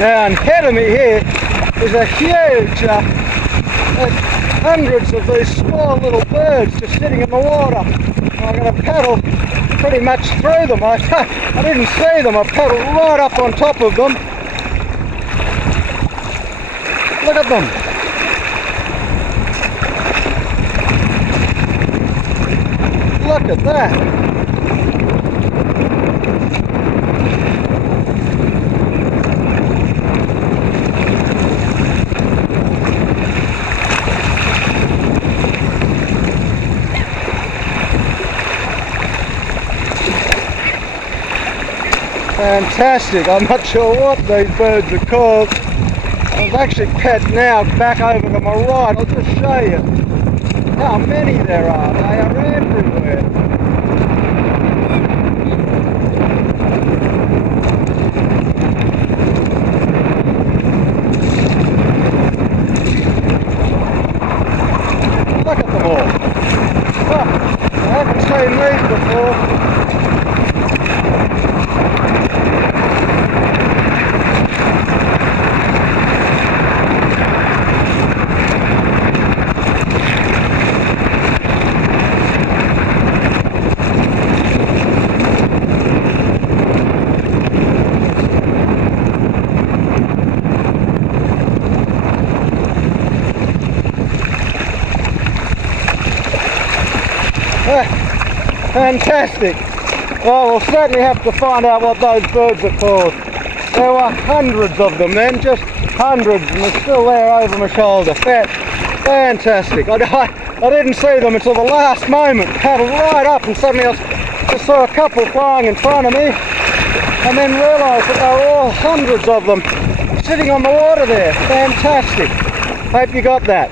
Now ahead of me here is a huge, hundreds of these small little birds just sitting in the water. I'm going to paddle pretty much through them. I didn't see them, I paddled right up on top of them. Look at them. Look at that. Fantastic. I'm not sure what these birds are called. I've actually pegged now back over to my right. I'll just show you how many there are. They are everywhere. Look at them all. Oh, I haven't seen these before. Fantastic. Well, we'll certainly have to find out what those birds are called. There were hundreds of them then, just hundreds, and they're still there over my shoulder. Fantastic. I didn't see them until the last moment. Paddled right up and suddenly I just saw a couple flying in front of me and then realised that there were all hundreds of them sitting on the water there. Fantastic. Hope you got that.